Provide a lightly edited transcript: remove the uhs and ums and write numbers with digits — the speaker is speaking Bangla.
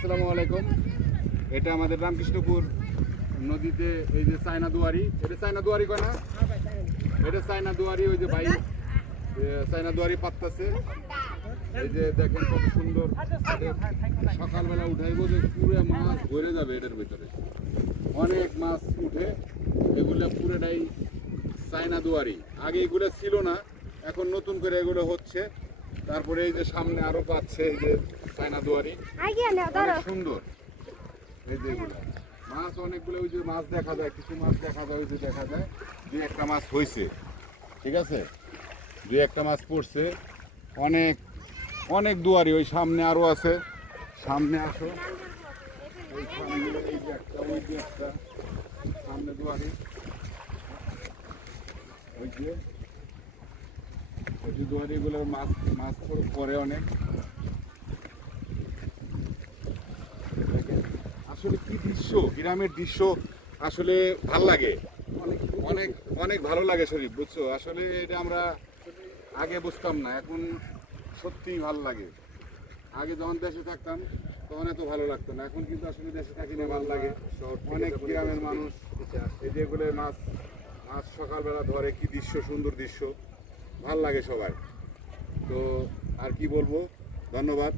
আসসালামু আলাইকুম। এটা আমাদের রামকৃষ্ণপুর নদীতে এই যে চায়না দুয়ারি, এটা চায়না দুয়ারি কয় না, এটা চায়না দুয়ারি। ওই যে ভাই চায়না দুয়ারি পাততেছে, এই যে দেখেন কত সুন্দর। সকালবেলা উঠাইব যে পুরো মাছ ভরে যাবে এটার ভিতরে, অনেক মাছ উঠে। এগুলো পুরোটাই চায়না দুয়ারি, আগে এগুলো ছিল না, এখন নতুন করে এগুলো হচ্ছে। তারপরে এই যে সামনে আরো পাচ্ছে এই যে চায়না দুয়ারি, অনেক সুন্দর। এই যে এগুলো মাছ অনেকগুলো, ওই যে মাছ দেখা যায়, কিছু মাছ দেখা যায়, ওই যে দেখা যায় দুই একটা মাছ হয়েছে, ঠিক আছে, দুই একটা মাছ পড়ছে। অনেক অনেক দুয়ারি, ওই সামনে আরো আছে, সামনে আসো, ওই সামনে এই যে একটা, ওই যে একটা সামনে দুয়ারি, ওই যে দুয়ারিগুলোর মাছ মাছ পরে অনেক। আসলে কি দৃশ্য, গ্রামের দৃশ্য আসলে ভাল লাগে, অনেক অনেক ভালো লাগে শরীফ, বুঝছো। আসলে এটা আমরা আগে বুঝতাম না, এখন সত্যিই ভালো লাগে। আগে যখন দেশে থাকতাম তখন এত ভালো লাগতো না, এখন কিন্তু আসলে দেশে থাকি না, ভালো লাগে। অনেক গ্রামের মানুষ এই যেগুলো মাছ মাছ সকালবেলা ধরে, কি দৃশ্য, সুন্দর দৃশ্য, ভাল লাগে সবাই। তো আর কি বলবো, ধন্যবাদ।